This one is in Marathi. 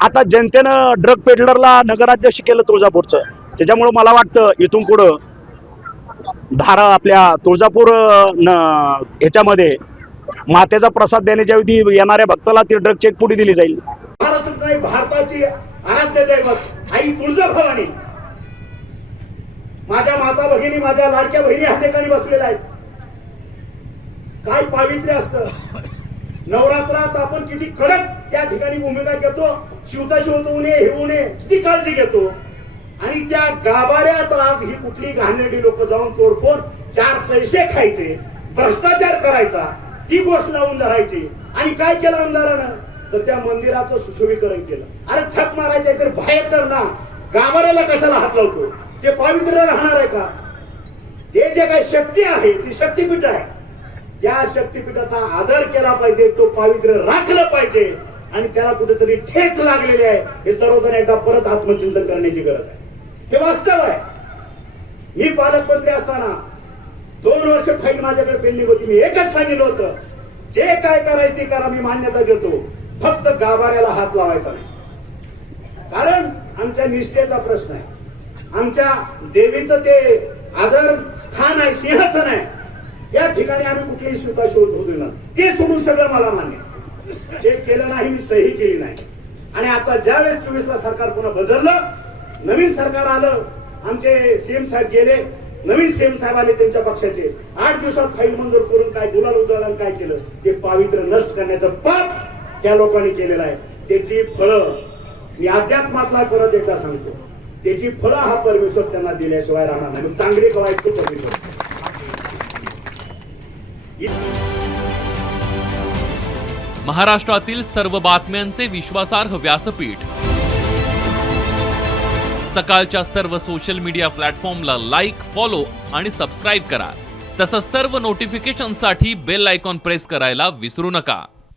आता जनतेनं ड्रग पेडलरला नगराध्यक्ष केलं तुळजापूरचं, त्याच्यामुळं मला वाटतं इथून पुढं धारा आपल्या तुळजापूर ह्याच्यामध्ये मातेचा प्रसाद देण्याच्या ऐवजी येणाऱ्या भक्ताला ती ड्रग चेक पुढे दिली जाईल. भारताची आराध्य दैवत आई तुळजाभवानी, माझ्या माता भगिनी, माझ्या लाडक्या बहिणी ह्या ठिकाणी बसलेल्या आहेत. काय पावित्र्य असतं. नवरात्रात आपण किती कडक त्या ठिकाणी भूमिका घेतो, शिवता होऊ नये, हे होऊ नये, किती काळजी घेतो. आणि त्या गाभाऱ्यात आज ही कुठली घाणेरडी लोक जाऊन तोडफोड, 4 पैसे खायचे, भ्रष्टाचार करायचा, ती गोष्ट लावून धरायची. आणि काय केलं आमदारानं, तर त्या मंदिराचं सुशोभीकरण केलं. अरे झक मारायचं तर बाहेर कर ना, गाभाऱ्याला कशाला हात लावतो? ते पवित्र राहणार आहे का? ते जे काही शक्ती आहे ती शक्तीपीठ आहे, त्या शक्तीपीठाचा आदर केला पाहिजे, तो पवित्र राखलं पाहिजे. आणि त्याला कुठेतरी ठेच लागलेली आहे. हे सर्वजण एकदा परत आत्मचिंतन करण्याची गरज आहे. हे वास्तव आहे. मी पालकमंत्री असताना 2 वर्ष फाईल माझ्याकडे पेंडिंग होती. मी एकच सांगितलं होतं, जे काय करायचं ते करा, मी मान्यता देतो, फक्त गाभाऱ्याला हात लावायचा नाही. कारण आमच्या निष्ठेचा प्रश्न आहे, आमच्या देवीचं ते आदर स्थान आहे, सिंहासन आहे, त्या ठिकाणी आम्ही कुठलीही सुद्धा शोध होतो ना, ते सोडून सगळं मला मान्य. ते केलं नाही, मी सही केली नाही. आणि आता ज्यावेळेस 24ला सरकार पुन्हा बदललं, नवीन सरकार आलं, आमचे सीएम साहेब गेले, नवीन सीएम साहेब आले त्यांच्या पक्षाचे, 8 दिवसात फाईल मंजूर करून काय गुलाल उधळण काय केलं, ते पावित्र्य नष्ट करण्याचं पाप त्या लोकांनी केलेलं आहे. त्याची फळं मी अध्यात्मातला परत एकदा सांगतो, त्याची फळं हा परमेश्वर त्यांना दिल्याशिवाय राहणार नाही. चांगली कवायत तो परमेश्वर. महाराष्ट्रातील सर्व बातम्यांचे विश्वासार्ह व्यासपीठ, सकाळच्या सर्व सोशल मीडिया प्लॅटफॉर्मला लाईक, फॉलो आणि सबस्क्राईब करा. तसंच सर्व नोटिफिकेशनसाठी बेल आयकॉन प्रेस करायला विसरू नका.